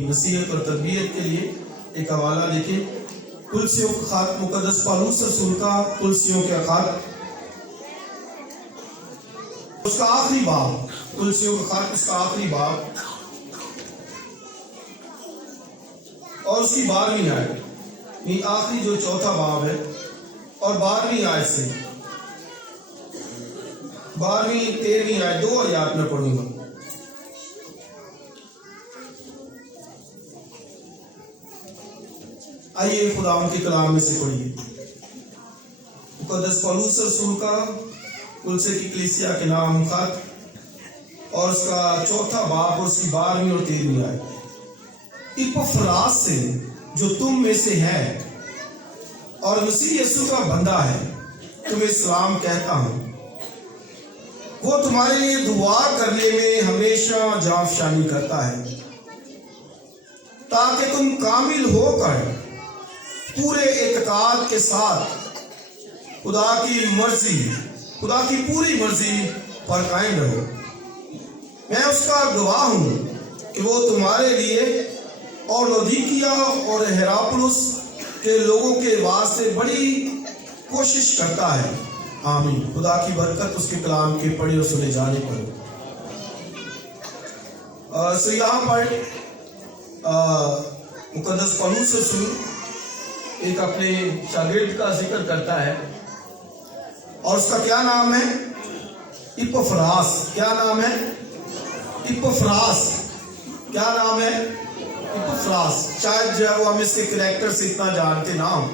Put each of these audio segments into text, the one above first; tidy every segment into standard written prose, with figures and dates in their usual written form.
نصیحت اور تربیت کے لیے ایک حوالہ لکھیں، تلسیوں کا خط، مقدس پالوس رسول کا تلسیوں کے خط، اس کا آخری باب، تلسیوں کا خط اس کا آخری باب اور اس کی 12ویں آیت، یہ آخری جو چوتھا باب ہے اور 12ویں آیت سے 12ویں 13ویں آیت، 2 آیات میں پڑھوں گا۔ آئیے خدا ان کے کلام میں سے پڑھیے۔ مقدس پالوس رسول کا کلسے کی کلیسیا کے نام خط اور اس کا چوتھا باب اور اس کی 12ویں اور 13ویں آیت۔ اپفراس سے جو تم میں سے ہے اور مسیح یسوع کا بندہ ہے، تمہیں سلام کہتا ہوں۔ وہ تمہارے لیے دعا کرنے میں ہمیشہ جانفشانی کرتا ہے، تاکہ تم کامل ہو کر پورے اعتقاد کے ساتھ خدا کی پوری مرضی پر قائم رہو۔ میں اس کا گواہ ہوں کہ وہ تمہارے لیے اور لودیکیا اور ہیراپولس کے لوگوں کے واسطے بڑی کوشش کرتا ہے۔ آمین۔ خدا کی برکت اس کے کلام کے پڑھے اور سنے جانے پر۔ یہاں پر مقدس پالوس رسول ایک اپنے شاگرد کا ذکر کرتا ہے اور اس کا کیا نام ہے؟ اپفراس۔ کیا نام ہے؟ اپفراس۔ کیا نام ہے؟ اپفراس۔ شاید جو ہے وہ ہم اس کے کریکٹر سے اتنا جانتے نہ ہوں،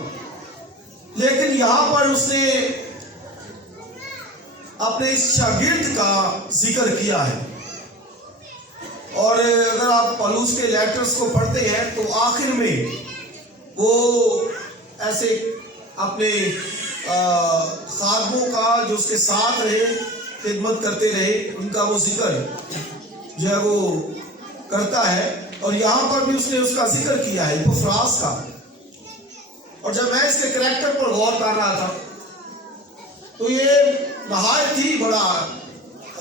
لیکن یہاں پر اس نے اپنے اس شاگرد کا ذکر کیا ہے، اور اگر آپ پالوس کے لیٹرز کو پڑھتے ہیں تو آخر میں وہ ایسے اپنے خادموں کا جو اس کے ساتھ رہے، خدمت کرتے رہے، ان کا وہ ذکر جو ہے وہ کرتا ہے، اور یہاں پر بھی اس نے اس کا ذکر کیا ہے، اپفراس کا۔ اور جب میں اس کے کریکٹر پر غور کر رہا تھا تو یہ نہایت ہی بڑا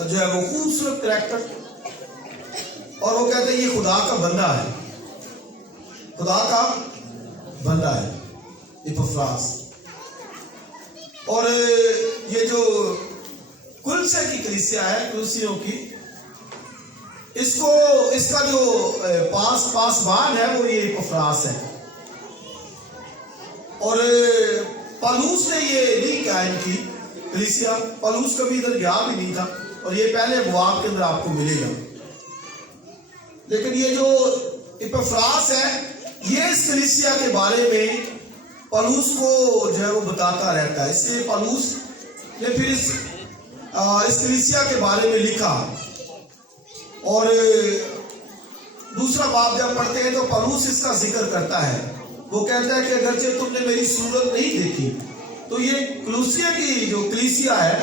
جو ہے وہ خوبصورت کریکٹر، اور وہ کہتے ہیں یہ خدا کا بندہ ہے، خدا کا بندہ ہے اپفراس۔ اور یہ جو کلسے کی کلیسیا ہے، کلسیوں کی، اس کا جو پاسبان ہے وہ یہ اپفراس ہے، اور پالوس نے یہ نہیں قائم کی کلیسیا، پالوس کبھی ادھر گیا بھی نہیں تھا، اور یہ پہلے ابواب کے اندر آپ کو ملے گا۔ لیکن یہ جو اپفراس ہے، یہ اس کلیسیا کے بارے میں پالوس کو جو ہے وہ بتاتا رہتا ہے، اس لیے پالوس نے پھر اس کلیسیا کے بارے میں لکھا۔ اور دوسرا باب جب پڑھتے ہیں تو پالوس اس کا ذکر کرتا ہے، وہ کہتا ہے کہ اگرچہ تم نے میری صورت نہیں دیکھی، تو یہ کلوسیا کی جو کلیسیا ہے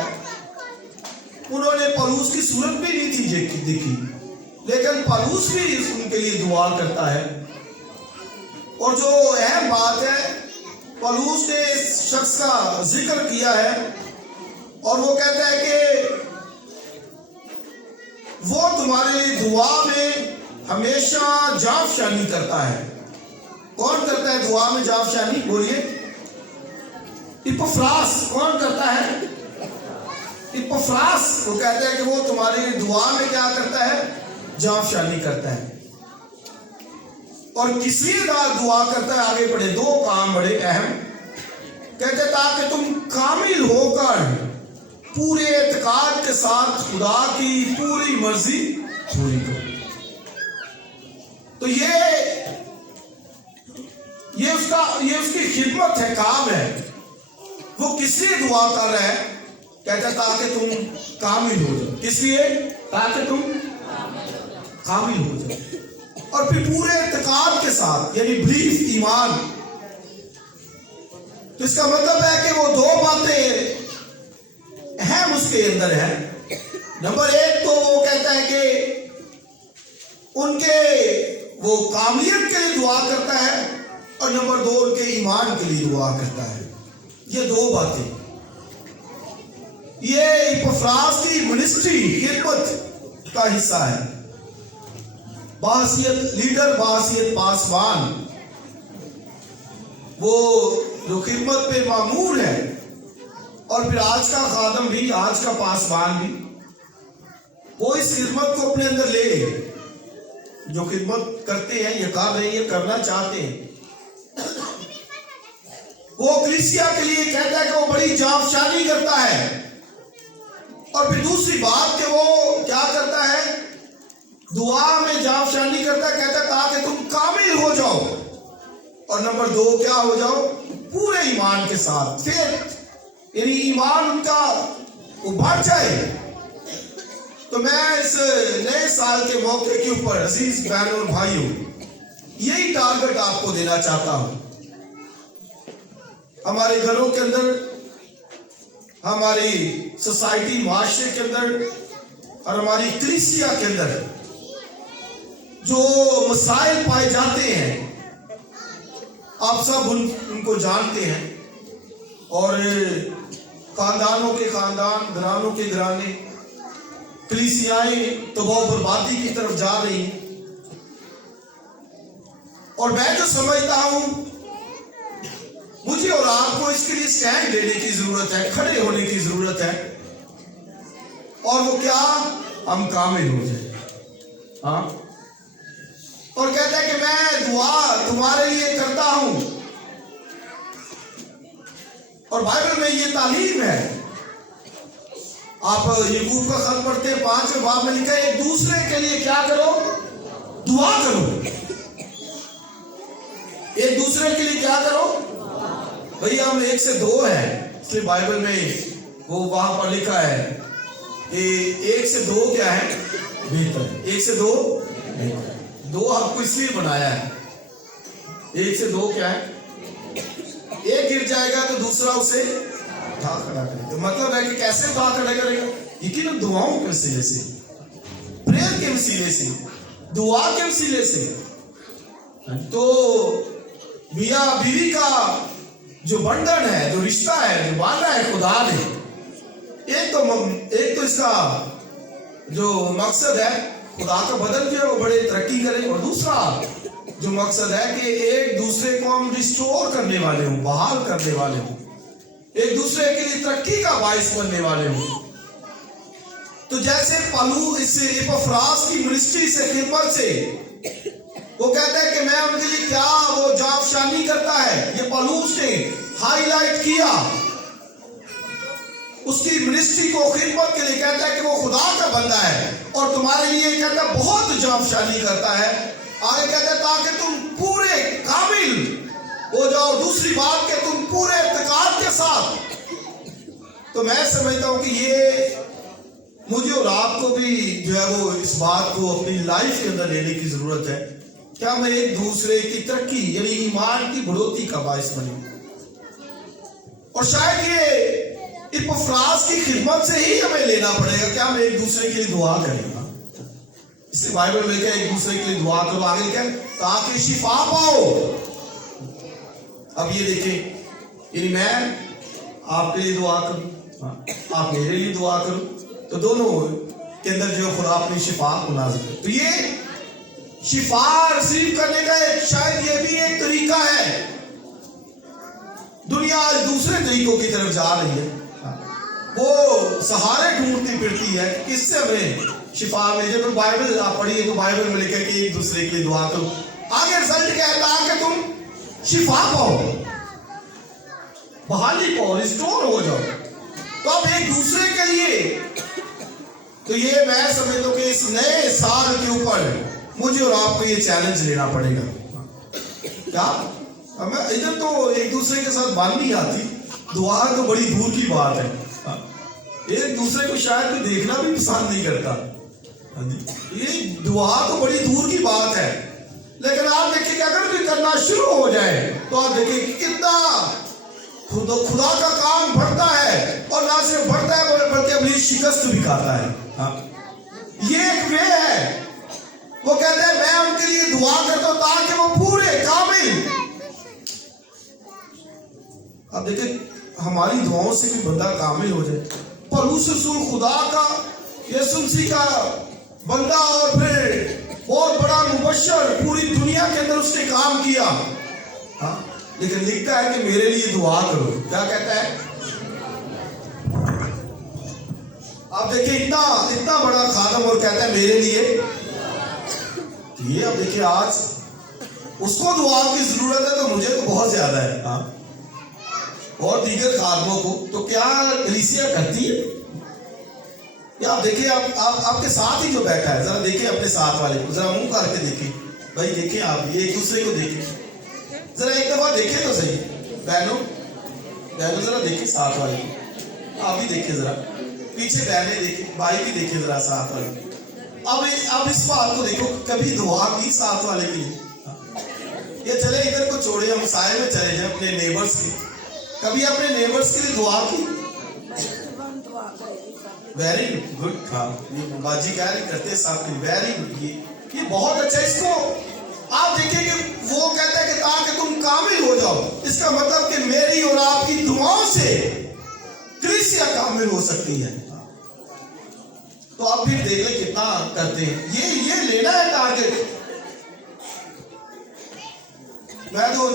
انہوں نے پالوس کی صورت بھی نہیں تھی دیکھی، لیکن پالوس بھی ان کے لیے دعا کرتا ہے۔ اور جو اہم بات ہے، پالوس نے اس شخص کا ذکر کیا ہے، اور وہ کہتا ہے کہ وہ تمہارے لیے دعا میں ہمیشہ جانفشانی کرتا ہے۔ کون کرتا ہے دعا میں جانفشانی؟ بولیے۔ اپفراس۔ کون کرتا ہے؟ اپفراس۔ وہ کہتا ہے کہ وہ تمہارے لیے دعا میں کیا کرتا ہے؟ جانفشانی کرتا ہے۔ اور کس لیے دعا کرتا ہے؟ آگے پڑھے، 2 کام بڑے اہم کہتے ہیں، تاکہ تم کامل ہو کر پورے اعتقاد کے ساتھ خدا کی پوری مرضی پوری کرو۔ تو یہ اس کی خدمت ہے، کام ہے۔ وہ کس لیے دعا کر رہا ہے؟ کہتا ہے تاکہ تم کامل ہو جاؤ۔ کس لیے؟ تاکہ تم کامل ہو جاؤ، اور پھر پورے اعتقاد کے ساتھ، یعنی بلیف، ایمان۔ تو اس کا مطلب ہے کہ وہ 2 باتیں اہم اس کے اندر ہے۔ نمبر 1 تو وہ کہتا ہے کہ ان کے وہ کامیت کے لیے دعا کرتا ہے، اور نمبر 2 ان کے ایمان کے لیے دعا کرتا ہے۔ یہ 2 باتیں، یہ اپفراس کی منسٹری، خدمت کا حصہ ہے۔ बहैसियत लीडर, बहैसियत पासवान, वो जो खिदमत पे मामूर है, और फिर आज का खादम भी, आज का पासवान भी, वो इस खिदमत को अपने अंदर ले, जो खिदमत करते हैं, ये कर रहे हैं, करना चाहते हैं, वो कलीसिया के लिए कहता है कि वो बड़ी जांफशानी करता है। और फिर दूसरी बात कि वो क्या करता है, दुआ में जांफशानी करता है, कहता है ताकि तुम कामिल हो जाओ, और नंबर 2 क्या हो जाओ, पूरे ईमान के साथ, फिर यानी ईमान उनका वो बढ़ जाए। तो मैं इस नए साल के मौके के ऊपर अजीज बहनों और भाइयों, यही टारगेट आपको देना चाहता हूं। हमारे घरों के अंदर, हमारी सोसाइटी, माशरे के अंदर, और हमारी कलीसिया के अंदर जो मसाइल पाए जाते हैं, आप सब उनको जानते हैं, और खानदानों के खानदान, घरानों के घराने, कलीसियाएं तो बहुत बर्बादी की तरफ जा रही हैं। और मैं जो समझता हूं, मुझे और आपको इसके लिए स्टैंड लेने की जरूरत है, खड़े होने की जरूरत है, और वो क्या, हम कामिल हो जाए। हाँ, और कहता है कि मैं दुआ तुम्हारे लिए करता हूं, और बाइबल में ये तालीम है। आप याकूब का खत पढ़ते हैं, 5वें बाब में लिखा है, एक दूसरे के लिए क्या करो, दुआ करो। एक दूसरे के लिए क्या करो, भैया हम 1 से 2 हैं, इसलिए बाइबल में वो वहां पर लिखा है कि 1 से 2 क्या है, बेहतर। 1 से 2 बेहतर, 2 आपको इसलिए बनाया है। 1 से 2 क्या है, एक गिर जाएगा तो दूसरा उसे उठा खड़ा करेगा। मतलब है कि कैसे उठा खड़ा करेगा, यकीन दुआओं के वसीले से, प्रेयर के वसीले से, दुआ के वसीले से। तो मियां बीवी का जो बंधन है, जो रिश्ता है, जो बांधा है खुदा ने, एक तो इसका जो मकसद है, खुदा का बदन जो है वो बड़े तरक्की करे, और दूसरा जो मकसद है कि एक दूसरे को हम रिस्टोर करने वाले हों, बहाल करने वाले हों, एक दूसरे के लिए तरक्की का बाइस बनने वाले हों। तो जैसे पौलुस इस एपफ्रास की मिनिस्ट्री से, खिदमत से, वो कहता है कि मैं उनके लिए क्या वो जांफशानी करता है, ये पौलुस ने हाईलाइट किया उसकी मिनिस्ट्री को, खिदमत के लिए। कहता है कि वो खुदा का बंदा है, और तुम्हारे लिए कहता है बहुत जांफशानी करता है। आगे कहता है ताकि तुम पूरे कामिल हो जाओ। दूसरी बात कि तुम पूरे इत्तेकाद के साथ। तो मैं समझता हूं कि ये मुझे और आपको भी जो है वो इस बात को अपनी लाइफ के अंदर लेने की जरूरत है। क्या मैं एक दूसरे की तरक्की यानी ईमान की बढ़ोतरी का बाइस बने, और शायद ये इपफ्रास की खिदमत से ही हमें लेना पड़ेगा। क्या हम एक दूसरे के लिए दुआ करेंगे, इससे बाइबल में क्या, एक दूसरे के लिए दुआ करो। आगे क्या, ताकि शिफा पाओ। अब ये देखें, यानी मैं आपके लिए दुआ करूं, आप मेरे लिए दुआ करो, तो दोनों के अंदर जो खुदा अपनी शिफा को नाज़िल करे। तो ये शिफा रिसीव करने का एक शायद ये भी एक तरीका है। दुनिया आज दूसरे तरीकों की तरफ जा रही है, वो सहारे ढूंढती फिरती है किससे हमें शिफा मिले। जब बाइबल आप पढ़िए तो बाइबल में लिखा है कि एक दूसरे के लिए दुआ करो। आगे रिजल्ट क्या है, ताकि तुम शिफा पाओ, बहाली पाओ, रिस्टोर हो जाओ। तो अब एक दूसरे के लिए, तो ये मैं समझता हूं कि इस नए साल के ऊपर मुझे और आपको ये चैलेंज लेना पड़ेगा। क्या हमें इधर तो एक दूसरे के साथ बात नहीं आती, दुआ तो बड़ी दूर की बात है। एक दूसरे को शायद कोई देखना भी पसंद नहीं करता, ये दुआ तो बड़ी दूर की बात है। लेकिन आप देखिए कि अगर भी करना शुरू हो जाए तो आप देखिए कि कितना खुदा का काम बढ़ता है, और ना सिर्फ बढ़ता है बल्कि अपनी शिकस्त भी खाता है। ये एक वे है। वो कहते हैं मैं उनके लिए दुआ करता हूं ताकि वो पूरे कामिल। अब देखिए हमारी दुआओं से भी बंदा कामिल हो जाए। पौलुस रसूल खुदा का, यीशु मसीह का बंदा, और फिर बहुत बड़ा मुबश्शिर, पूरी दुनिया के अंदर उसने काम किया, हाँ, लेकिन लिखता है कि मेरे लिए दुआ करो। क्या कहता है? आप देखिए, इतना इतना बड़ा खादम और कहता है मेरे लिए। ये अब देखिए, आज उसको दुआ की जरूरत है तो मुझे तो बहुत ज्यादा है, हाँ, और दीगर खादमों को। तो क्या कलीसिया करती है? या आप देखिए, आपके साथ ही जो बैठा है, जरा देखिए अपने साथ वाले को, जरा मुंह करके देखिए, भाई देखिए आप, ये एक दूसरे को देखिए, जरा एक दफा देखिए तो सही। बहनों जरा देखिए साथ वाले को, आप भी देखिए, जरा पीछे बहनें देखिए, भाई भी देखिए जरा साथ वाले। अब इस बात को देखो, कभी दुआ की साथ वाले के लिए? ये चले इधर को छोड़े, हम साए में चले जाए अपने नेबर्स की, कभी अपने नेबर्स के लिए दुआ की? वेरी गुड, हाँ, ये बाजी कह रही करते साथ में, वेरी गुड, ये बहुत अच्छा। इसको आप देखिए कि वो कहता है कि ताकि तुम कामिल हो जाओ, इसका मतलब कि मेरी और आपकी दुआओं से कलीसिया कामिल हो सकती है। तो आप फिर देख ले कितना करते हैं। ये लेना है टारगेट। मैं तो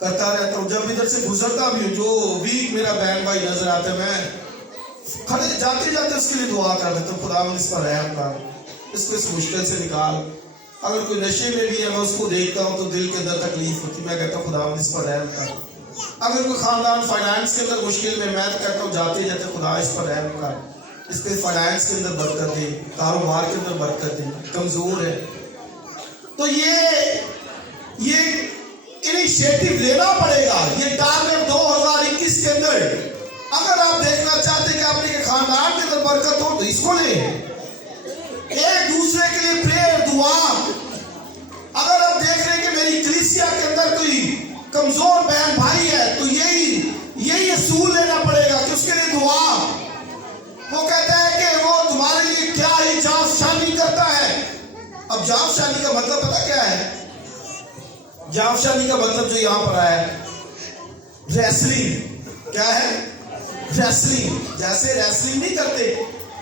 करता रहता हूँ, जब इधर से गुजरता भी हूँ, जो वीक मेरा बहन भाई नजर आता है, मैं खड़े जाते जाते उसके लिए दुआ कर देता हूँ, खुदा इस पर रहम कर, इसको इस मुश्किल से निकाल। अगर कोई नशे में भी है, मैं उसको देखता हूँ तो दिल के अंदर तकलीफ होती, मैं कहता हूँ खुदा इस पर रहम कर। अगर कोई खानदान फाइनेंस के अंदर मुश्किल में, मैं तो कहता हूँ जाते जाते खुदा इस पर रहम कर, इसके फाइनेंस के अंदर बरकत दे, कारोबार के अंदर बरकत दे, कमजोर है। तो ये इनिशिएटिव लेना पड़ेगा। ये टारगेट 2021 के अंदर अगर आप देखना चाहते हैं कि आपके खानदान के अंदर बरकत हो, तो इसको ले, एक दूसरे के लिए प्रेयर, दुआ। अगर आप देख रहे हैं कि मेरी कलीसिया के अंदर कोई कमजोर बहन भाई है, तो यही असूल लेना पड़ेगा कि उसके लिए दुआ। वो कहता है कि वो तुम्हारे लिए क्या ही जाफशानी करता है। अब जाफशानी का मतलब पता क्या है? जाफशानी का मतलब जो यहां पर आया है, रेसलिंग। क्या है? रेसलिंग। जैसे रेसलिंग नहीं करते,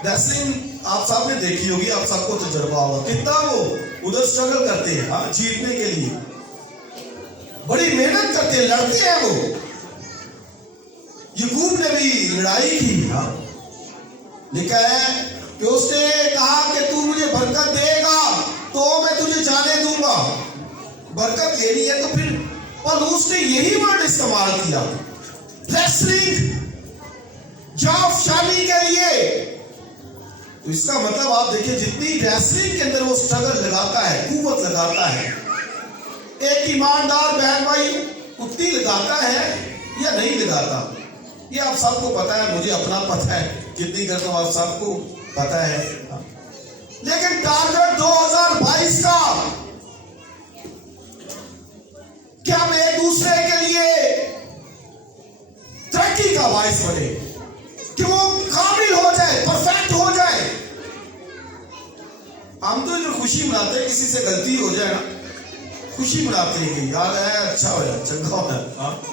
रेसलिंग आप सब ने देखी होगी, आप सबको तजुर्बा होगा, कितना वो उधर स्ट्रगल करते हैं, हाँ, जीतने के लिए बड़ी मेहनत करते हैं, लड़ते हैं। वो याकूब ने भी लड़ाई की, हाँ, लिखा है कि उसने कहा कि तू मुझे बरकत देगा तो मैं तुझे जाने दूंगा। बरकत लेनी है तो फिर, और उसने यही वर्ड इस्तेमाल किया, रेसलिंग, जाफशानी के लिए। तो इसका मतलब आप देखिए, जितनी रेसलिंग के अंदर वो स्ट्रगल लगाता है, कुव्वत लगाता है, एक ईमानदार बहन भाई उतनी लगाता है या नहीं लगाता, ये आप सबको पता है, मुझे अपना पता है, कितनी करता हूं आप सबको पता है। लेकिन टारगेट 2022 का, क्या हम एक दूसरे के लिए तरक्की का बायस बने, कि वो कामिल हो जाए, परफेक्ट हो जाए। हम तो जो खुशी मनाते हैं, किसी से गलती हो जाए ना, खुशी मनाते हैं कि यार है अच्छा हो यार, चंगा हो यार।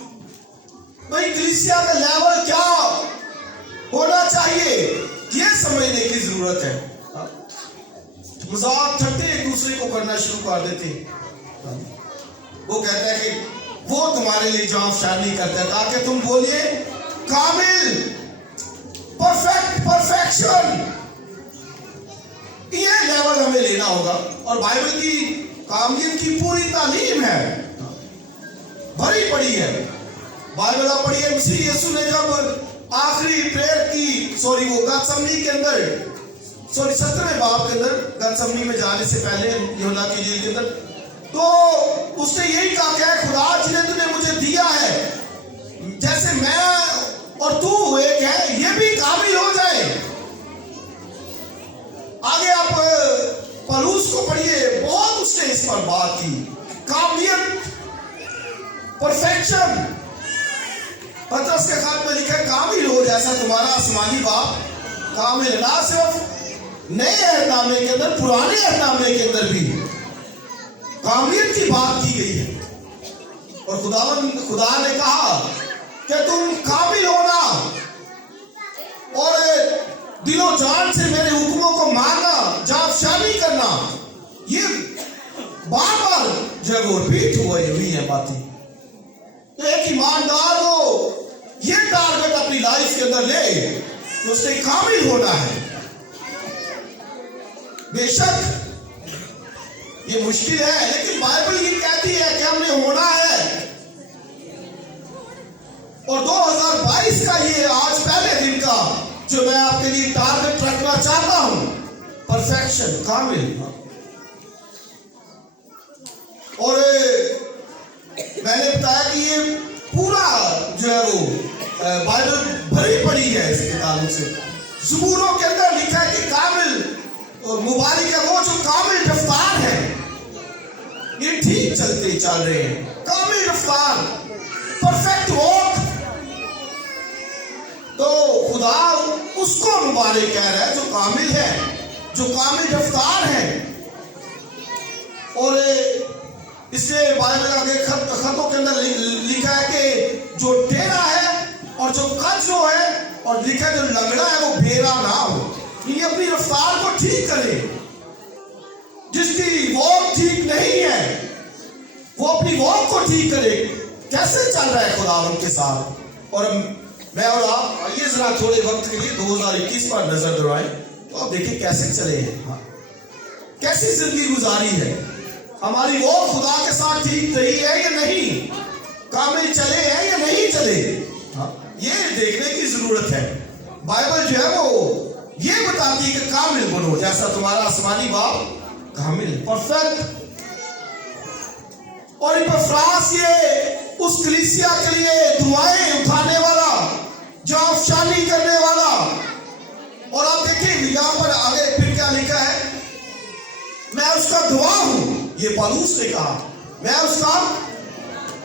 भाई कलीसिया का लेवल क्या होना चाहिए, ये समझने की जरूरत है। मजाक ठट्टे एक दूसरे को करना शुरू कर देते। वो कहता है कि वो तुम्हारे लिए जाफशानी करता है ताकि तुम बोलिए कामिल, परफेक्ट, परफेक्शन। ये लेवल हमें लेना होगा। और बाइबल की कामिल की पूरी तालीम है, भरी पड़ी है। बाइबल आप पढ़िए, मसीह यीशु ने जब आखिरी प्रेयर की, वो गतसमनी के अंदर, 17वें बाब के अंदर, गतसमनी में जाने से पहले यूहन्ना की इंजील के अंदर, तो उसने यही कहा कि खुदा जिन्हें तूने मुझे दिया है, जैसे मैं और तू एक है, ये भी कामिल हो जाए। आगे आप पौलुस को पढ़िए, बहुत उसने इस पर बात की, कामिलियत, परफेक्शन। पतरस के खात में लिखा है कामिल हो जैसा तुम्हारा आसमानी बाप कामिल। ना सिर्फ नए अहदनामे के अंदर, पुराने अहदनामे के अंदर भी कामिलियत की बात की गई है। और खुदा ने कहा कि तुम कामिल होना और दिलो जान से मेरे हुक्मों को मानना, जाफशानी करना, ये बार बार जो है वो रिपीट हुई है बातें। तो एक ईमानदार को ये टारगेट अपनी लाइफ के अंदर ले तो उसने कामिल होना है। बेशक ये मुश्किल है, लेकिन बाइबल ये कहती है कि हमने होना है। और 2022 का ये आज पहले दिन का जो मैं आपके लिए टारगेट रखना चाहता हूं, परफेक्शन, कामिल। और मैंने बताया कि ये पूरा जो है वो बाइबल भरी पड़ी है इस किताबों से। ज़बूरों के अंदर लिखा है कि कामिल और मुबारक है वो जो कामिल रफ्तार है, ये ठीक चलते चल रहे हैं, कामिल रफ्तार, परफेक्ट वॉक। तो खुदा उसको मुबारक कह रहा है जो कामिल है, जो कामिल रफ्तार है। और इसलिए बाइबल आगे खतों के अंदर लिखा है कि जो टेढ़ा है और जो कच जो है, और लिखा है जो लंगड़ा है वो बेरा ना हो। ये अपनी रफ्तार को ठीक करे। जिसकी वॉक ठीक नहीं है वो अपनी वॉक को ठीक करे। कैसे चल रहा है खुदावंद के साथ। और मैं और आप आइए जरा थोड़े वक्त के लिए 2021 पर नजर दौड़ाएं, तो आप देखिए कैसे चले हैं, हाँ, कैसी जिंदगी गुजारी है हमारी। वो खुदा के साथ ठीक रही है या नहीं, कामिल चले हैं या नहीं चले, हाँ, ये देखने की जरूरत है। बाइबल जो है वो ये बताती है कि कामिल बनो जैसा तुम्हारा आसमानी बाप कामिल, परफेक्ट। और इपफ्रास ये उस कलीसिया के लिए दुआएं उठाने वाला, जवाबशानी करने वाला। और आप देखिए यहां पर आगे फिर क्या लिखा है, मैं उसका दुआ हूं। ये पौलुस ने कहा मैं उसका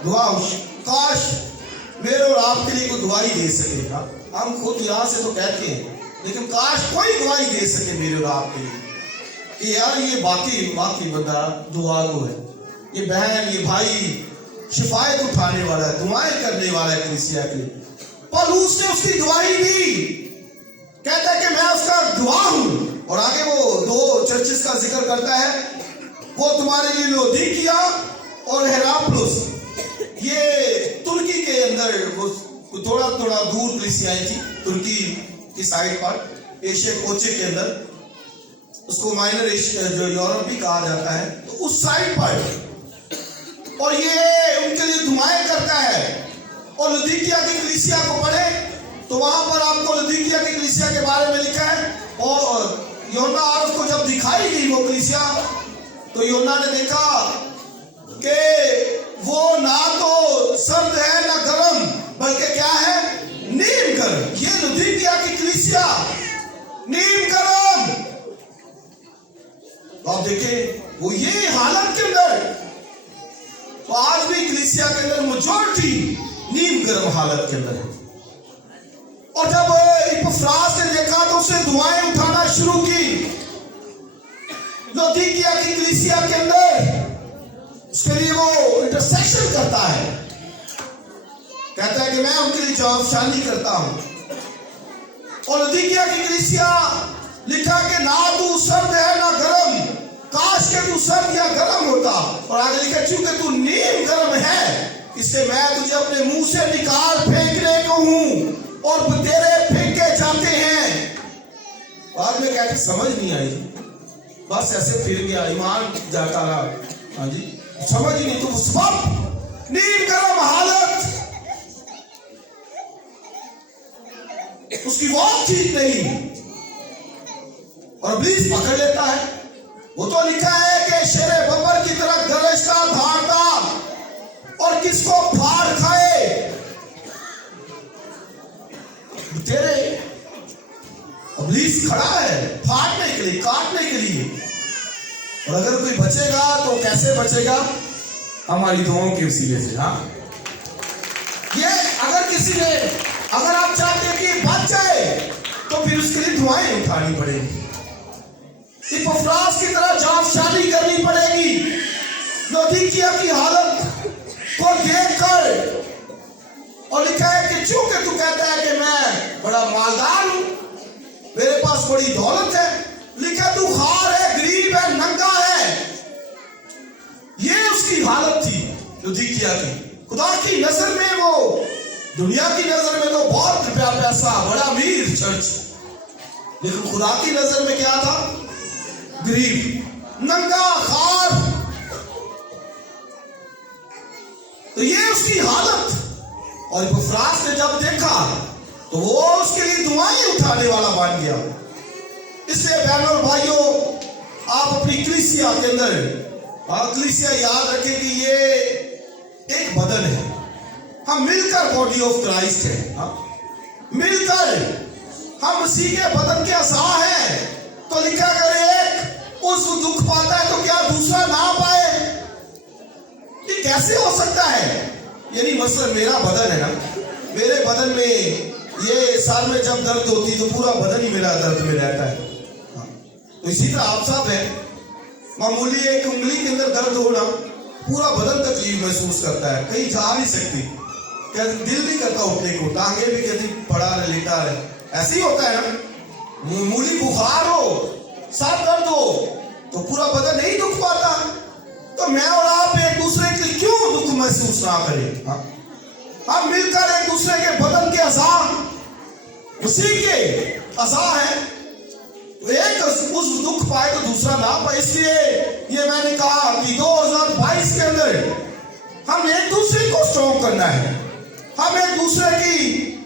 दुआ हूं। काश मेरे और आपके लिए कोई दुआई दे सकेगा। हम खुद यहां से तो कहते हैं, लेकिन काश कोई गवाही दे सके मेरे और आपके लिए कि यार ये बाकी बंदा दुआ को है, ये बहन, ये भाई शिफायत उठाने वाला है, दुआएं करने वाला है कलीसिया के लिए। पौलुस ने उसकी गवाही दी, कहता है कि मैं उसका दुआ हूं। और आगे वो 2 चर्चेस का जिक्र करता है, वो तुम्हारे लिए लौदीकिया और हेरापुलुस, ये तुर्की के अंदर वो थोड़ा दूर कलीसियाएं थी, तुर्की की साइड पर, एशिया कोचे के अंदर, उसको माइनर एशिया जो यूरोप भी कहा जाता है, तो उस साइड पर। और ये उनके लिए दुआएं करता है। और लौदीकिया की कलीसिया को पढ़े तो वहां पर आपको लौदीकिया की कलीसिया के बारे में लिखा है। और यूहन्ना आरफ को जब दिखाई गई वो कलीसिया, तो यूहन्ना ने देखा कि वो ना तो सर्द है ना गर्म, बल्कि क्या है, नीम गर्म। ये लौदीकिया की कलीसिया नीम गर्म। तो आप देखें वो ये हालत के अंदर, तो आज भी कलीसिया के अंदर मेजॉरिटी नीम गर्म हालत के अंदर है। और जब इपफ्रास ने देखा तो उसने दुआएं उठाना शुरू की लौदीकिया की कलीसिया के अंदर। उसके लिए वो इंटरसेक्शन करता है, कहता है कि मैं उनके लिए जवाबशानी करता हूं। और लौदीकिया की कलीसिया लिखा कि ना तू सर्द है ना गर्म, काश के तू सर्द या गर्म होता। और आगे लिखा चूंकि तू नीम गर्म है, इससे मैं तुझे अपने मुंह से निकाल फेंकने को हूं और तेरे फेंके जाते हैं। बाद में कहते समझ नहीं आई, बस ऐसे फिर गया, ईमान जाता रहा। हाँ जी, समझ ही नहीं। तो सब नीम गर्म हालत, उसकी वॉक ठीक नहीं, और इब्लीस पकड़ लेता है। वो तो लिखा है कि शेरे बबर की तरह गरजता धारदार और किसको फाड़ खाए। तेरे इब्लीस खड़ा है फाड़ने के लिए, काटने के लिए। और अगर कोई बचेगा तो कैसे बचेगा, हमारी दुआओं के वसीले से। हाँ, ये अगर आप चाहते हैं कि बच जाए तो फिर उसके लिए दुआएं उठानी पड़ेगी, इपफ्रास की तरह जवाबशानी करनी पड़ेगी। लौदीकिया की हालत को देखकर, और लिखा है कि चूंकि तू कहता है कि मैं बड़ा मालदार हूं, मेरे पास बड़ी दौलत है, लिखा तू खार है, गरीब है, नंगा है, ये उसकी हालत थी लुदीकिया की। खुदा की नजर में वो, दुनिया की नजर में तो बहुत रुपया पैसा, बड़ा अमीर चर्च, लेकिन खुदा की नजर में क्या था? गरीब, नंगा, खार। तो ये उसकी हालत। और इपफ्रास ने जब देखा तो वो उसके लिए दुआएं उठाने वाला बन गया। इसलिए बहनों और भाइयों, आप अपनी कलीसिया के अंदर, कलीसिया याद रखें कि ये एक बदन है। हम मिलकर बॉडी ऑफ क्राइस्ट है। मिलकर हम मसीह के बदन के अज़ा हैं। तो लिखा करे एक उस दुख पाता है तो क्या दूसरा ना पाए? ये कैसे हो सकता है? यानी मसलन मेरा बदन है ना, मेरे बदन में ये सर में जब दर्द होती तो पूरा बदन ही मेरा दर्द में रहता है। तो इसी तरह आप सब है, मामूली एक उंगली के अंदर दर्द होना, पूरा बदन तकलीफ महसूस करता है, कहीं जा नहीं सकती, दिल नहीं करता उठने को, टांगे भी कहती पड़ा रहे, लेटा रहे। ऐसे ही होता है ना, मामूली बुखार हो, सर दर्द हो तो पूरा बदन नहीं दुख पाता। तो मैं और आप एक दूसरे के क्यों दुख महसूस ना करें? हम मिलकर एक दूसरे के बदन के अज़ा, उसी के अज़ा है। एक उस दुख पाए तो दूसरा ना पाए। इसलिए ये मैंने कहा कि 2022 के अंदर हम एक दूसरे को स्ट्रॉन्ग करना है, हम एक दूसरे की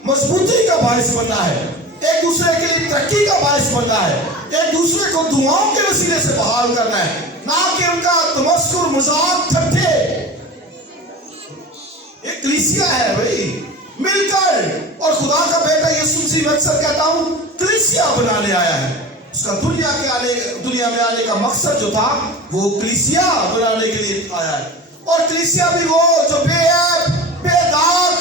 मजबूती का बायस बनना है, एक दूसरे के लिए तरक्की का बायस बनना है, एक दूसरे को दुआओं के वसीले से बहाल करना है, ना कि उनका तमस्कुर, मजाक, ठट्ठे। एक कलीसिया है भाई, मिलकर। और खुदा का बेटा यीशु मसीह, मैं अक्सर कहता हूं, कलीसिया बनाने आया है। उसका दुनिया में आने का मकसद जो था वो कलीसिया बनाने के लिए आया है। और कलीसिया भी वो जो बेऐब, बेदाग,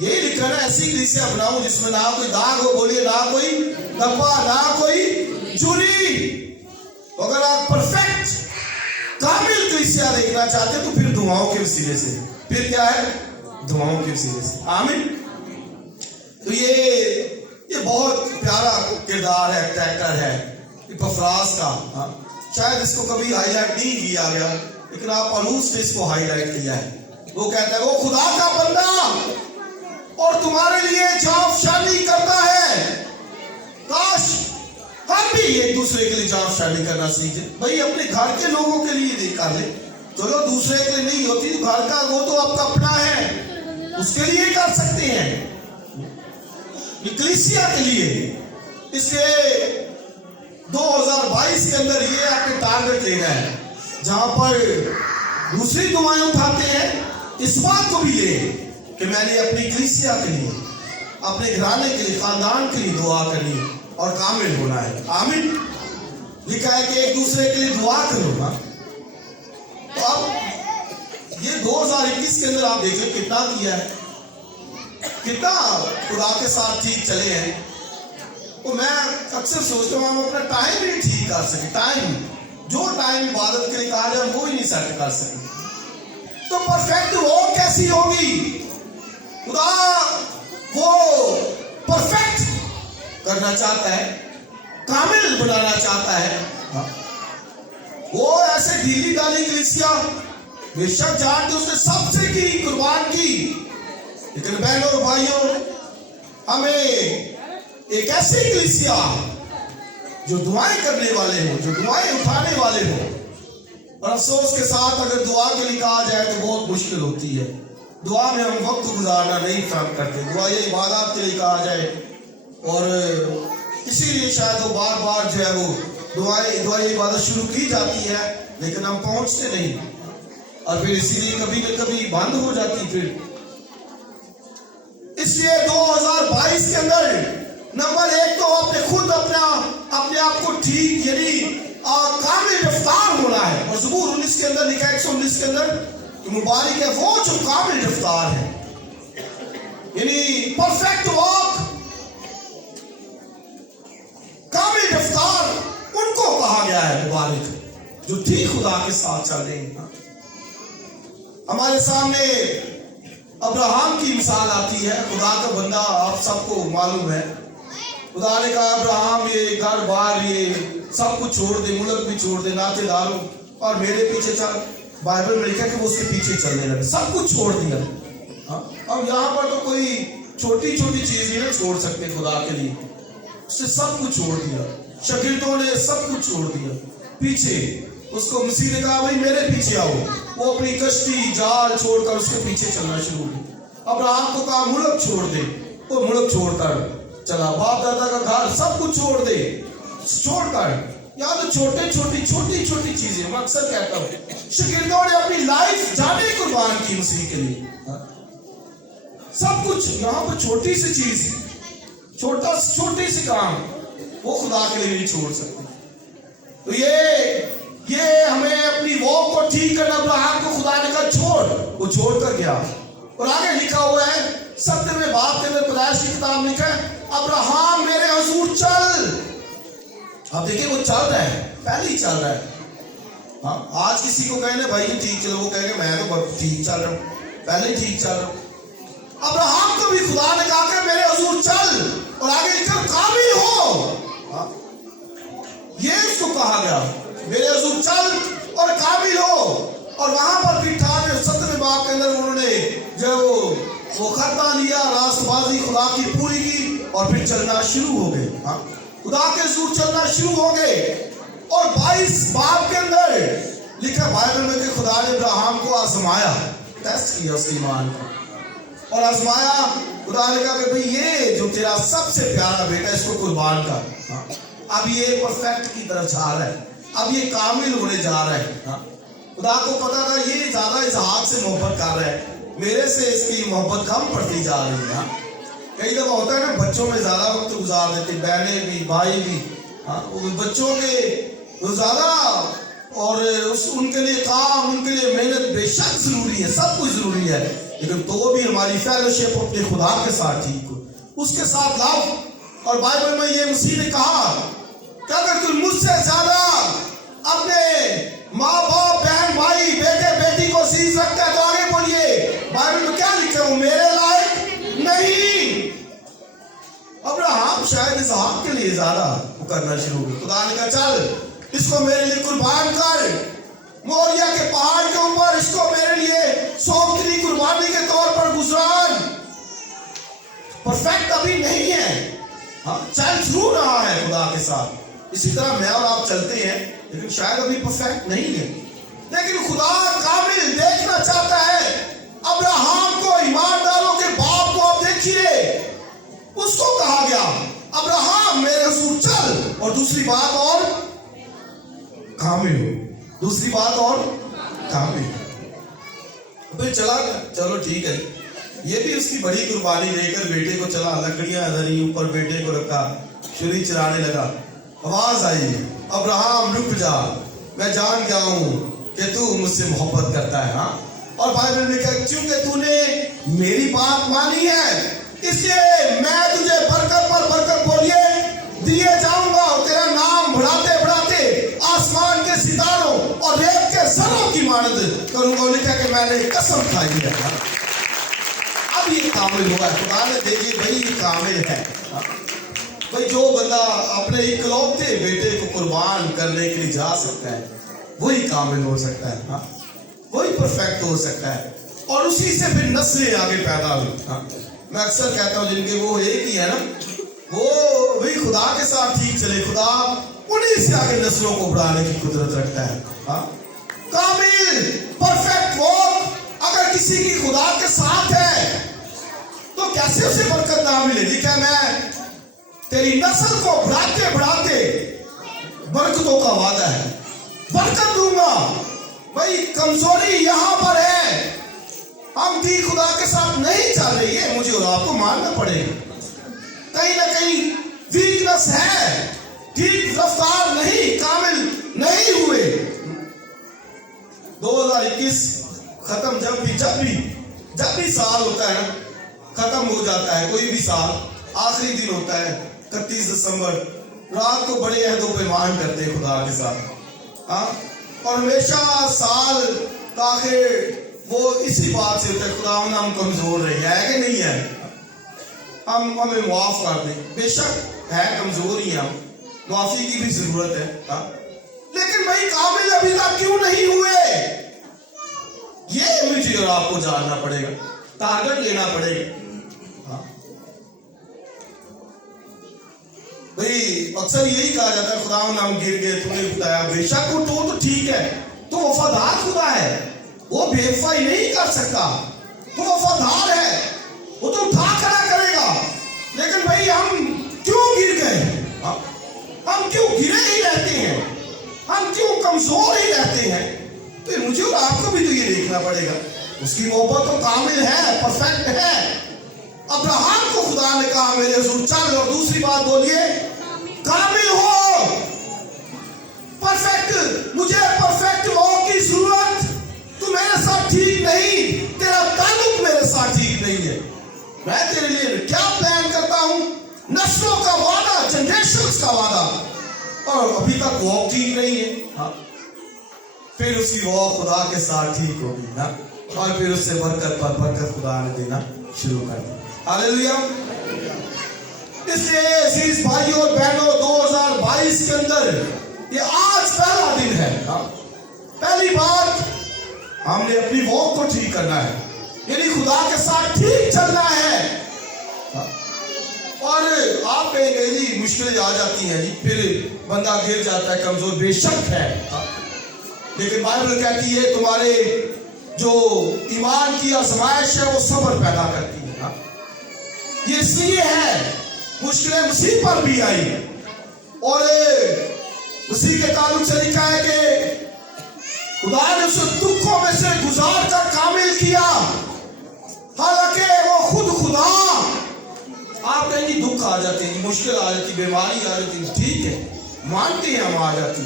यही लिखा है, ऐसी कलीसिया बनाऊं जिसमें ना कोई दाग हो, बोलिए ना कोई धब्बा, ना कोई चुरी। अगर आप परफेक्ट कामिल कलीसिया देखना चाहते तो फिर दुआओं के वसीले से, फिर क्या है? दुआओं के वसीले से। आमीन। तो ये बहुत प्यारा किरदार है, कैरेक्टर है इपफ्रास का। शायद इसको कभी हाईलाइट नहीं किया गया, लेकिन आप पौलुस ने इसको हाईलाइट किया है। वो कहता है वो खुदा का बंदा और तुम्हारे लिए जांफशानी करता है। काश हम भी एक दूसरे के लिए जांफशानी करना सीखे। भाई अपने घर के लोगों के लिए नहीं कर ले, चलो दूसरे के लिए नहीं होती तो घर का, वो तो आपका अपना है, उसके लिए कर सकते हैं, कलीसिया के लिए। इसलिए 2022 के अंदर ये आपने टारगेट लेना है, जहां पर दूसरी दुआएं उठाते हैं, इस बात को भी ले कि मैंने अपनी कलीसिया के लिए, अपने घराने के लिए, खानदान के लिए दुआ करनी और कामिल होना है। आमीन। लिखा है कि एक दूसरे के लिए दुआ करूंगा। तो अब ये 2021 के अंदर आप देख लें कितना किया है, कितना खुदा के साथ ठीक चले हैं। तो मैं अक्सर सोचता हूँ हम अपना टाइम भी ठीक कर सके। टाइम, जो टाइम इबादत के लिए कहा जाए वो ही नहीं सेट कर सके तो परफेक्ट वो कैसी होगी? खुदा वो परफेक्ट करना चाहता है, कामिल बनाना चाहता है। वो ऐसे ढीली डाली कलीसिया बेशक जानते उसने सबसे की, कुर्बान की, लेकिन बहनों और भाइयों, हमें एक ऐसी कलीसिया जो दुआएं करने वाले हो, जो दुआएं उठाने वाले हो। और अफसोस के साथ अगर दुआ के लिए कहा जाए तो बहुत मुश्किल होती है। दुआ में हम वक्त गुजारना नहीं पसंद करते। दुआ ये इबादत के लिए कहा जाए और इसीलिए शायद वो बार बार जो है वो दुआएं इबादत शुरू की जाती है, लेकिन हम पहुंचते नहीं, और फिर इसीलिए कभी न कभी बंद हो जाती। फिर इसलिए 2022 के अंदर नंबर 1 तो आपने खुद अपने आप को ठीक, यानी कामिल रफ्तार होना है। और ज़बूर 19 के अंदर लिखा है, 119 के अंदर, तो मुबारक है वो जो कामिल रफ्तार है, यानी परफेक्ट वॉक, कामिल रफ्तार उनको कहा गया है। मुबारक जो ठीक खुदा के साथ चल रहे हैं। हमारे सामने अब्राहम की मिसाल आती है, खुदा का बंदा, आप सबको मालूम है। खुदा ने कहा अब्राहम ये घर बार ये सब कुछ छोड़ दे, मुल्क भी छोड़ दे, नातेदारों, और मेरे पीछे चल। बाइबल में लिखा है कि वो उसके पीछे चलने लगे, सब कुछ छोड़ दिया। अब यहाँ पर तो कोई छोटी छोटी चीज ही ना छोड़ सकते खुदा के लिए, उसने सब कुछ छोड़ दिया। शागिर्दों ने सब कुछ छोड़ दिया पीछे। उसको मसीह ने कहा भाई मेरे पीछे आओ, वो अपनी कश्ती जाल छोड़कर उसके पीछे चलना शुरू किया। अब्राहम को कहा मुल्क छोड़ दे, वो मुल्क छोड़कर चला। बाप दादा का घर सब कुछ छोड़ दे, छोड़कर। यहाँ तो छोटी छोटी चीजें। मैं अक्सर कहता हूँ शागिर्दों ने अपनी लाइफ जाने कुर्बान की मसीह के लिए। सब कुछ यहाँ पर छोटी सी चीज, छोटी सी काम वो खुदा के लिए नहीं छोड़ सकते। तो ये हमें अपनी वॉक को ठीक करना। अब्राहम को खुदा ने कहा छोड़, वो छोड़ कर गया। और आगे लिखा हुआ है 17वें बाब के अंदर पैदाइश की किताब लिखा है अब्राहम मेरे हुजूर चल। अब देखिए वो चल रहा है, पहले ही चल रहा है। हाँ, आज किसी को कहने भाई ठीक चलो, वो कहेंगे मैं तो ठीक चल रहा हूँ, पहले ही ठीक चल रहा हूँ। अब्राहम को भी खुदा ने कहा कि मेरे हुजूर चल, और आगे लिखा काबिल हो। हाँ, ये उसको कहा गया मेरे हुजूर चल और काबिल हो। और वहां पर फिर 17वें बाब के अंदर उन्होंने जो वो खतना लिया, रास्तबाजी खुदा की पूरी की, और फिर चलना शुरू हो गए। हाँ, खुदा के हुजूर चलना शुरू हो गए। और 22 बाब के अंदर लिखा बाइबल में कि खुदा ने अब्राहम को आजमाया, टेस्ट किया उसके ईमान का, और आजमाया। खुदा ने कहा कि भाई ये जो तेरा सबसे प्यारा बेटा इसको कुर्बान कर। हाँ, अब ये परफेक्ट की तरफ जा रहा है, अब ये कामिल होने जा रहा है। हाँ, खुदा को पता था ये ज्यादा इसहाक से मोहब्बत कर रहा है, मेरे से इसकी मोहब्बत कम पड़ती जा रही है। हाँ, कई दफा होता है ना बच्चों में ज्यादा वक्त गुजार देते, बहनें भी भाई भी। हाँ, बच्चों के ज्यादा, और उनके लिए काम, उनके लिए मेहनत बेशक जरूरी है, सब कुछ जरूरी है, लेकिन तो भी हमारी फेलोशिप अपने खुदा के साथ ठीक हो, उसके साथ लव। और बाइबल में ये मसीह ने कहा कि अगर तुम मुझसे ज्यादा अपने माँ बाप बहन भाई बेटे बेटी को सीज रखता है तो आगे बोलिए बाइबल में क्या लिखा है, वो मेरे लायक नहीं। अब्राहम शायद इसहाक के लिए ज्यादा करना शुरू किया। खुदा ने कहा चल इसको मेरे लिए कुर्बान कर, मोरिया के पहाड़ के ऊपर इसको मेरे लिए सौंपनी कुर्बानी के तौर पर गुजरान। परफेक्ट अभी नहीं है, हाँ, चल जरूर रहा है खुदा के साथ। इसी तरह मैं और आप चलते हैं, लेकिन शायद अभी परफेक्ट नहीं है। लेकिन खुदा काबिल देखना चाहता है अब्राहम को, ईमानदारों के बाप को। आप देखिए उसको कहा गया अब्राहम मेरे हुजूर चल, और दूसरी बात और कामिल हो, दूसरी बात और कामिल। फिर चला गया, चलो ठीक है। ये भी उसकी बड़ी कुर्बानी लेकर बेटे को चला, लकड़ियां धरी, ऊपर बेटे को रखा, छुरी चलाने लगा। आवाज आई अब्राहम रुक जा, मैं जान गया हूं कि तू मुझसे मोहब्बत करता है। हाँ, और बाइबल में लिखा क्योंकि तूने मेरी बात मानी है इसलिए मैं तुझे बरकत पर बरकत बोलिए दिए जाऊंगा, और तेरा नाम बढ़ाते बढ़ाते आसमान के सितारों और रेत के सरों की मानद करूंगा। लिखा कि मैंने कसम खाई है। अब ये कामिल हुआ है। खुदा ने देखिए भाई ये कामिल है। भाई जो बंदा अपने इकलौते बेटे को कुर्बान करने के लिए जा सकता है वही कामिल हो सकता है। हाँ, वही परफेक्ट हो सकता है, और उसी से फिर नस्लें आगे पैदा हुई। हाँ, मैं अक्सर कहता हूँ जिनके वो एक ही है ना, वो वही खुदा के साथ ठीक चले, खुदा उन्हीं से आगे नस्लों को बढ़ाने की कुदरत रखता है। हाँ, कामिल परफेक्ट वॉक अगर किसी की खुदा के साथ है तो कैसे उसे बरकत ना मिले। लिखा मैं तेरी नस्ल को बढ़ाते बढ़ाते बरकतों का वादा है, बरकत दूंगा। भाई कमजोरी यहां पर है, हम ठीक खुदा के साथ नहीं चल रही है, मुझे और आपको मानना पड़ेगा। कहीं ना कहीं वीकनेस है, ठीक रफ्तार नहीं, कामिल नहीं हुए। 2021 खत्म जब भी साल होता है ना, खत्म हो जाता है कोई भी साल, आखिरी दिन होता है 31 दिसंबर, रात को बड़े अहदों पैमान करते हैं खुदा के साथ। हाँ, और हमेशा साल का आखिर वो इसी बात से होता है खुदा हम कमजोर रहे हैं कि नहीं है, हमें माफ कर दे। बेशक है कमजोर ही, हम माफी की भी जरूरत है। हाँ? लेकिन भाई काबिल अभी तक क्यों नहीं हुए? ये मुझे और आपको जानना पड़ेगा, टारगेट लेना पड़ेगा। हाँ भाई, अक्सर यही कहा जाता है, खुदा नाम गिर गए तूने बताया, बेशक वो तो ठीक है, तो वफादार खुदा है, वो बेवफाई नहीं कर सकता, तो वफादार है, वो तो उठा खड़ा करेगा। लेकिन भाई हम क्यों गिर गए? हम क्यों गिरे ही रहते हैं? हम क्यों कमजोर ही रहते हैं? तो मुझे और आपको भी तो ये देखना पड़ेगा। उसकी मोहब्बत तो कामिल है, परफेक्ट है। अब्राहम को खुदा ने कहा मेरे हुजूर चल, और दूसरी बात बोलिए कामिल हो, परफेक्ट। मुझे परफेक्ट लोगों की जरूरत, तू मेरे साथ ठीक नहीं, तेरा ताल्लुक मेरे साथ ठीक नहीं है। मैं तेरे लिए क्या प्लान करता हूं, नस्लों का वादा, जनरेशंस का वादा, और अभी तक वो ठीक नहीं है। हाँ? फिर उसकी वो खुदा के साथ ठीक होगी ना, और फिर उससे बरकत पर बरकत खुदा ने देना शुरू कर दी। हालेलुया। इसलिए अजीज भाइयों और बहनों, 2022 के अंदर ये आज पहला दिन है। हाँ? पहली बात हमने अपनी वॉक को ठीक करना है, यानी खुदा के साथ ठीक चलना है। हाँ? और आप कहेंगे जी मुश्किलें आ जाती हैं जी, फिर बंदा गिर जाता है, कमजोर, बेशक है। हाँ? लेकिन बाइबल कहती है तुम्हारे जो ईमान की आजमाइश है वो सब्र पैदा करती है। हाँ? ये इसलिए है, मुश्किलें मसीह पर भी आई, और मसीह के ताल्लुक से लिखा है कि खुदा ने उसे दुखों में से गुजार कर कामिल किया, हालांकि वो खुद खुदा। आप कहेंगे दुख आ जाते हैं, मुश्किल आ जाती, बीमारी आ जाती, ठीक है, मानते हैं हम आ जाती,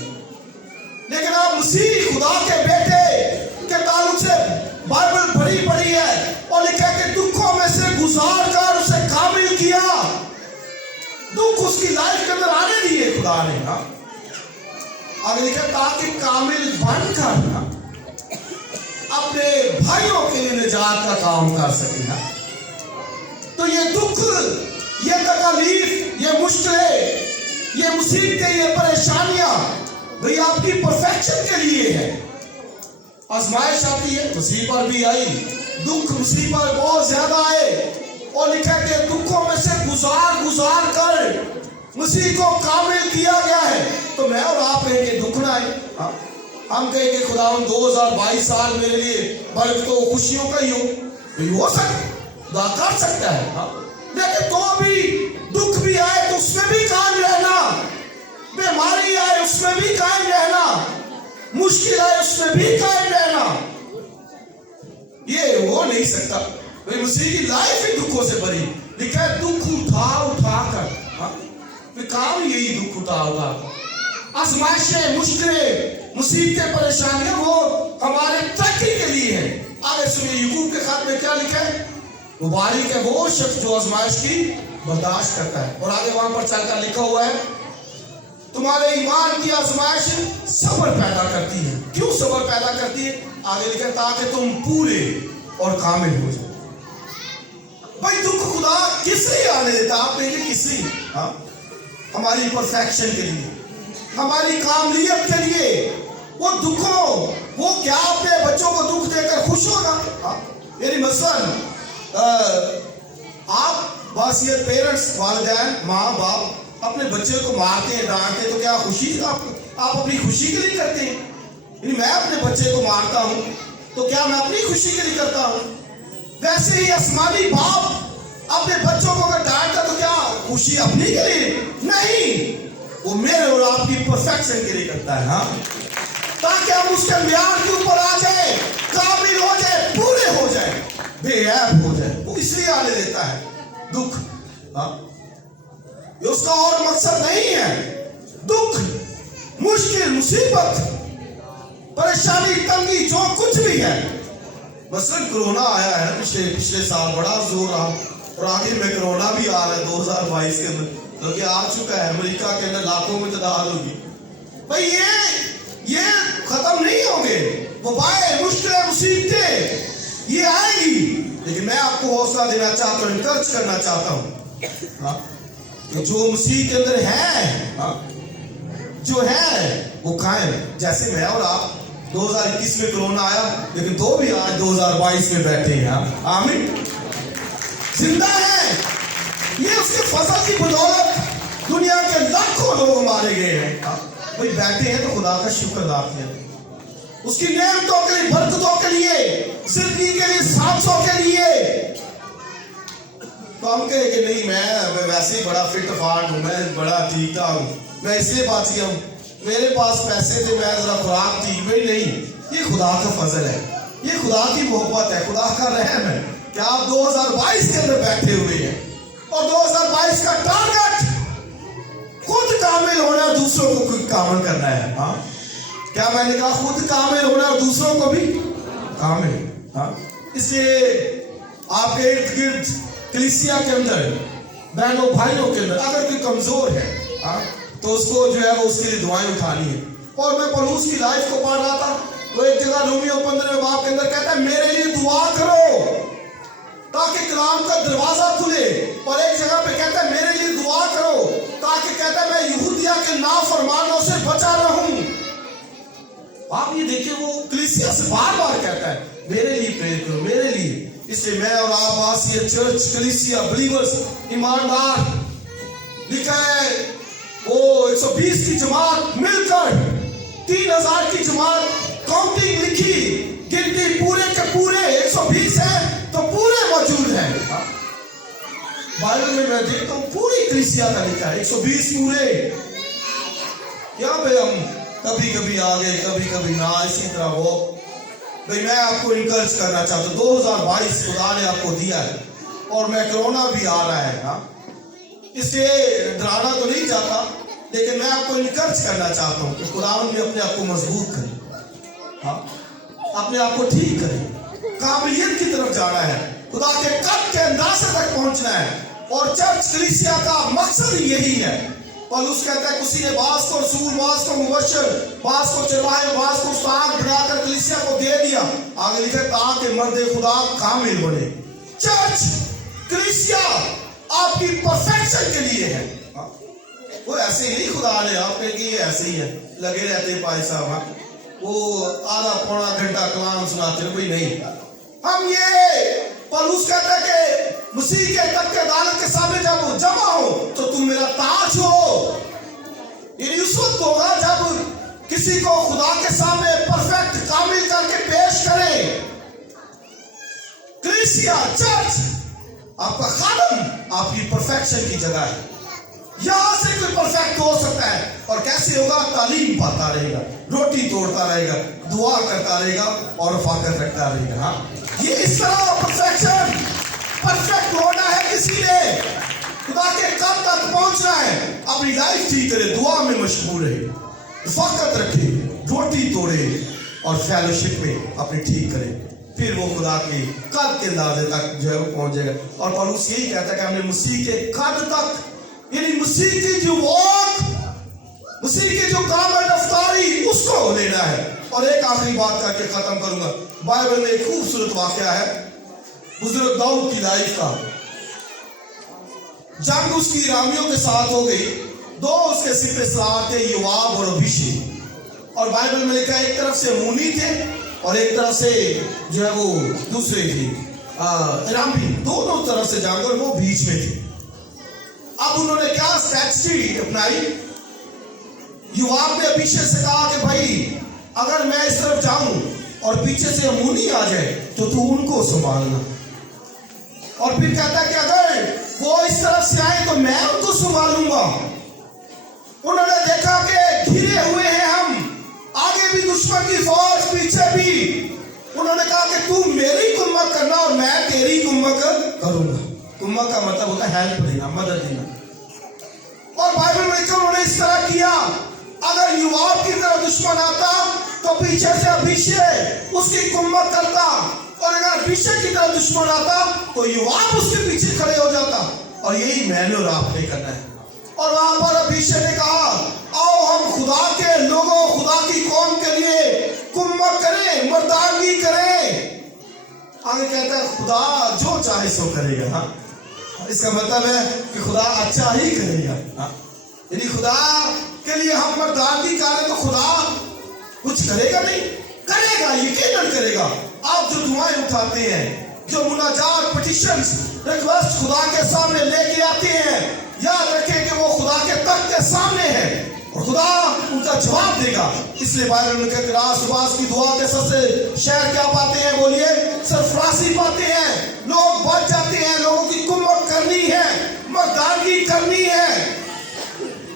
लेकिन आप मसीह खुदा के बेटे के ताल्लुक से बाइबल भरी पड़ी है, और लिखा है कि दुखों में से गुजार कर उसे कामिल किया। दुख उसकी लाइफ के अंदर आने दिए खुदा ने। हाँ? आगे लिखा ताकि कामिल बनकर ना अपने भाइयों के लिए निजात का काम कर सके। ना तो ये दुख, ये तकलीफ, ये मुश्किलें, ये मुसीबतें, ये परेशानियां भाई आपकी परफेक्शन के लिए है। आजमाइश आती है, मसीह पर भी आई, दुख मसीह पर बहुत ज्यादा आए, और लिखा कि दुखों में से गुजार गुजार कर मसीह को कामिल किया गया है। तो मैं और आप कहेंगे दुख ना आए। हाँ? हम कहेंगे खुदा 2022 साल मेरे लिए बल्कि तो खुशियों का ही हो सकता, खुदा कर सकता है। हाँ? लेकिन तो भी दुख भी आए तो उसमें भी कायम रहना, बीमारी आए उसमें भी कायम रहना, मुश्किल आए उसमें भी कायम रहना, ये हो नहीं सकता। भाई मसीह की लाइफ ही दुखों से भरी, लिखा है दुख उठा उठा कर। हाँ? काम यही दुख उठा उठा कर, आजमाइशें, मुश्किलें, मुसीबतें, परेशानियां वो हमारे तरक्की के लिए है। आगे सुनिए याकूब के खात में क्या लिखा है, मुबारक है वो शख्स जो आजमाइश की बर्दाश्त करता है। और आगे वहां पर चलकर लिखा हुआ है तुम्हारे ईमान की आजमाइश सब्र पैदा करती है। क्यों सब्र पैदा करती है? आगे लिखा ताकि तुम पूरे और कामिल हो जाओ। भाई दुख खुदा किस लिए आने देता? आप कहेंगे किस लिए? हाँ? हमारी परफेक्शन के लिए, हमारी कामलियत के लिए। वो दुखों, वो क्या अपने बच्चों को दुख देकर खुश होगा? यानी मसलन आप बासियत पेरेंट्स, वालिदैन, माँ बाप अपने बच्चे को मारते हैं, डांटते हैं, तो क्या खुशी आप अपनी खुशी के लिए करते हैं? यानी मैं अपने बच्चे को मारता हूं तो क्या मैं अपनी खुशी के लिए करता हूं? वैसे ही आसमानी बाप अपने बच्चों को अगर डांटता तो क्या खुशी अपनी के लिए? नहीं, वो मेरे और आपकी परफेक्शन के लिए करता है। हाँ? ताकि हम उसके म्यार के ऊपर आ जाए, काबिल हो जाए, पूरे हो जाए, बेऐब हो जाए। वो इसलिए आने देता है दुख। हाँ? ये उसका और मकसद नहीं है। दुख, मुश्किल, मुसीबत, परेशानी, तंगी, जो कुछ भी है। मसलन कोरोना आया है पिछले साल, बड़ा जोर रहा, और आगे में कोरोना भी आ रहा है 2022 के अंदर, क्योंकि आ चुका है। अमेरिका के अंदर लाखों में तादाद होगी। भाई ये खत्म नहीं होंगे। वबाएं, मुश्किलें, मुसीबतें ये आएगी, लेकिन मैं आपको हौसला देना चाहता हूँ, इनकरेज करना चाहता हूँ। हाँ? जो मसीह के अंदर है, हाँ? जो है वो कायम। जैसे मैं और आप 2021 में कोरोना आया, लेकिन तो भी आज 2022 में बैठे हैं आप, आमीन, जिंदा है। ये उसके फजल की बदौलत दुनिया के लाखों लोग मारे गए हैं, भाई बैठे हैं तो खुदा का शुक्र अदा किया, उसकी नेमतों के लिए, बरकतों के लिए, जिंदगी के लिए, सांसों के लिए। तो हम कहे कि नहीं मैं वैसे ही बड़ा फिट फाट हूँ, मैं बड़ा ठीक ठाक हूँ, मैं इसलिए बात किया हूँ, मेरे पास पैसे थे, मैं जरा खुराक थी, भाई नहीं, ये खुदा का फजल है, ये खुदा की मोहब्बत है, खुदा का रहम है कि आप 2022 के अंदर बैठे हुए हैं। और 2022 का टारगेट खुद कामिल होना, दूसरों को खुद कामिल करना है। हाँ, क्या मैंने कहा? खुद कामिल होना और दूसरों को भी कामिल। हाँ, इसलिए आपके इर्द गिर्द कलीसिया के अंदर, बहनों भाइयों के अंदर अगर कोई कमजोर है, हाँ, तो उसको जो है वो उसके लिए दुआएं उठानी है। और मैं पौलुस की लाइफ को पढ़ रहा था, तो एक जगह रोमियो 15 बाब के अंदर कहता है मेरे लिए दुआ करो ताकि कलाम का दरवाजा खुले। और एक जगह पे कहता है मेरे लिए दुआ करो ताकि कहता है मैं यहूदिया के नाफरमानों से बचा रहूं। आप ये देखिए, वो कलीसिया से बार बार कहता है मेरे लिए प्रेयर करो, मेरे लिए। इसलिए मैं और आप आसिया चर्च कलीसिया बिलीवर्स ईमानदार लिखा है वो 120 की जमात मिलकर 3000 की जमात काउंटिंग लिखी, गिनती पूरे के पूरे 120 है तो पूरे मौजूद है। बाइबल में मैं देखता हूँ पूरी कलीसिया का लिखा है 120 पूरे। यहाँ पे हम कभी कभी आगे कभी कभी ना, इसी तरह वो। भाई मैं आपको इनकरेज करना चाहता हूँ, 2022 खुदा ने आपको दिया है और मैं कोरोना भी आ रहा है, हाँ, इससे डराना तो नहीं चाहता, लेकिन मैं आपको इनकरेज करना चाहता हूँ कि खुदा ने अपने आप को मजबूत करे, हाँ, अपने आप को ठीक करे, काबिलियत की तरफ जाना है, खुदा के कद के अंदाजे तक पहुंचना है। और चर्च कलीसिया का मकसद यही है। पौलुस कहता है किसी ने बास को रसूल, बास को मुबश्शिर, बास को चरवाहे, बास को उस्ताद बनाकर कलीसिया को दे दिया। आगे लिखा ताकि मर्दे खुदा कामिल बने। चर्च कलीसिया आपकी परफेक्शन के लिए है, वो ऐसे ही नहीं खुदा ने आप कहे कि ये ऐसे ही है, लगे रहते भाई साहब, वो आधा पौना घंटा कलाम सुनाते हैं, कोई नहीं। हम ये पौलुस कहता है कि मसीह के तख्ते अदालत के सामने जब जमा हो तो तुम मेरा ताज हो। ये उस वक्त होगा जब किसी को खुदा के सामने परफेक्ट कामिल करके पेश करें। कलीसिया चर्च आपका खादम आपकी परफेक्शन की जगह है। यहां से कोई परफेक्ट हो सकता है, और कैसे होगा? तालीम पाता रहेगा, रोटी तोड़ता रहेगा, दुआ करता रहेगा और रफाकत रखता रहेगा। हाँ, ये इस तरह परफेक्ट होना है। किसी ने खुदा के कब तक पहुंचना है, अपनी लाइफ ठीक करे, दुआ में मशगूल रहे, रफाकत रखे, रोटी तोड़े और फेलोशिप में अपनी ठीक करे, फिर वो खुदा के कद के अंदाजे तक जो है वो पहुंच जाएगा। और पौलुस यही कहता है कि हमने मसीह के कद तक, यानी मसीह की जो वॉक, मसीह की जो काम है रफ्तारी, उसको लेना है। और एक आखिरी बात करके खत्म करूंगा। बाइबल में एक खूबसूरत वाकया है बुजुर्ग दाऊद की लाइफ का। जंग उसकी रामियों के साथ हो गई, दो उसके सिपह सलार थे, योआब और अबीशै। और बाइबल में लिखा है एक तरफ से मूनी थे और एक तरफ से जो है वो दूसरे थे रामी, दोनों तरफ से जंग, और वो बीच में थे। अब उन्होंने क्या स्ट्रैटेजी अपनाई? योआब ने अबीशै से कहा कि भाई अगर मैं इस तरफ जाऊं और पीछे से अमूनी आ जाए तो तू उनको संभालना। और फिर कहता है कि अगर वो इस तरफ से आए तो मैं उनको संभालूंगा। उन्होंने देखा कि घिरे हुए हैं हम, आगे भी दुश्मन की फौज, पीछे भी। उन्होंने कहा कि तू मेरी कुम्मत करना और मैं तेरी कुम्मत करूंगा। कुम्मत का मतलब होता है हेल्प देना, मदद देना। और बाइबल में उन्होंने इस तरह किया। अगर योआब की तरफ दुश्मन आता तो पीछे से अबीशै उसकी कुम्मत करता, और अगर अबीशै की तरफ दुश्मन आता तो योआब उसके पीछे खड़े हो जाता। और यही मैंने और आपने करना है। और वहां पर अबीशै ने कहा आओ हम खुदा के लोगों, खुदा की कौम के लिए कुम्मत करें, मर्दानगी करें। आगे कहता है खुदा जो चाहे सो करेगा। हाँ, इसका मतलब है कि खुदा अच्छा ही करेगा। हाँ, यदि खुदा के लिए हम मर्दानगी करें तो खुदा कुछ करेगा नहीं। کرے گا, یقیناً کرے گا. آپ جو دعائیں اٹھاتے ہیں, جو مناجات, پٹیشنز, ریکویسٹ خدا کے سامنے لے کے آتے ہیں, یاد رکھیں کہ وہ خدا کے تخت کے سامنے ہے اور خدا ان کا جواب دے گا. اس لیے بائبل میں کہتے ہیں راست باز کی دعا کے سب سے شہر کیا پاتے ہیں, بولیے, سرفرازی پاتے ہیں. لوگ بچ جاتے ہیں, لوگوں کی کمک کرنی ہے, مردانگی کرنی ہے.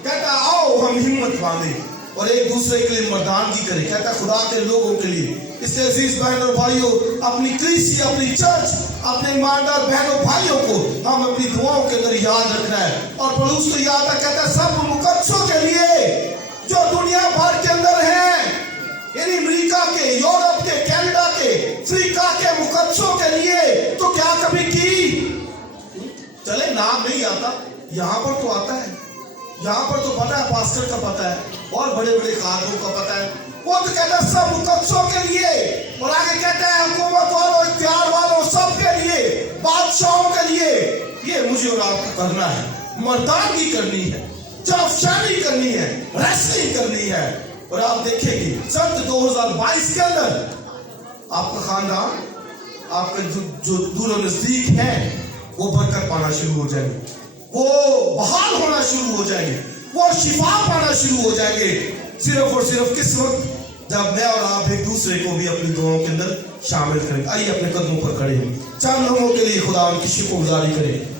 کہتا آؤ ہم ہمت باندھیں اور ایک دوسرے کے لیے مردانگی کریں. کہتا خدا کے لوگوں کے لیے. اس لیے عزیز بہن اور بھائیوں, اپنی کلیسیا, اپنی چرچ, اپنے ایماندار بہنوں بھائیوں کو ہم اپنی دعاؤں کے اندر یاد رکھنا ہے. اور پولس کو یاد ہے, کہتا ہے سب مقدسوں کے لیے جو دنیا بھر کے اندر ہیں, یعنی امریکہ کے, یورپ کے, کینیڈا کے, افریقہ کے مقدسوں کے لیے. تو کیا کبھی کی چلے نام نہیں آتا, یہاں پر تو آتا ہے, یہاں پر تو پتا ہے, پاسٹر کا پتا ہے اور بڑے بڑے خادموں کا پتا ہے. وہ تو کہتا ہے سب مقدسوں کے لیے, اور آگے کہتا ہے حکومت والوں, اختیار والوں, سب کے لیے, بادشاہوں کے لیے. یہ مجھے اور آپ کو کرنا ہے, مردانگی کرنی ہے, جافشانی کرنی ہے, ریسلنگ کرنی ہے. اور آپ دیکھیں گے سن 2022 کے اندر آپ کا خاندان, آپ کا جو دور و نزدیک ہے, وہ برکت پانا شروع ہو جائیں گے, وہ بحال ہونا شروع ہو جائیں گے, وہ شفا پانا شروع ہو جائیں گے. صرف اور صرف کس وقت, جب میں اور آپ ایک دوسرے کو بھی اپنی دعاؤں کے اندر شامل کریں. آئیے اپنے قدموں پر کھڑے ہوں, چند لوگوں کے لیے خدا ان کی شکر گزاری کریں.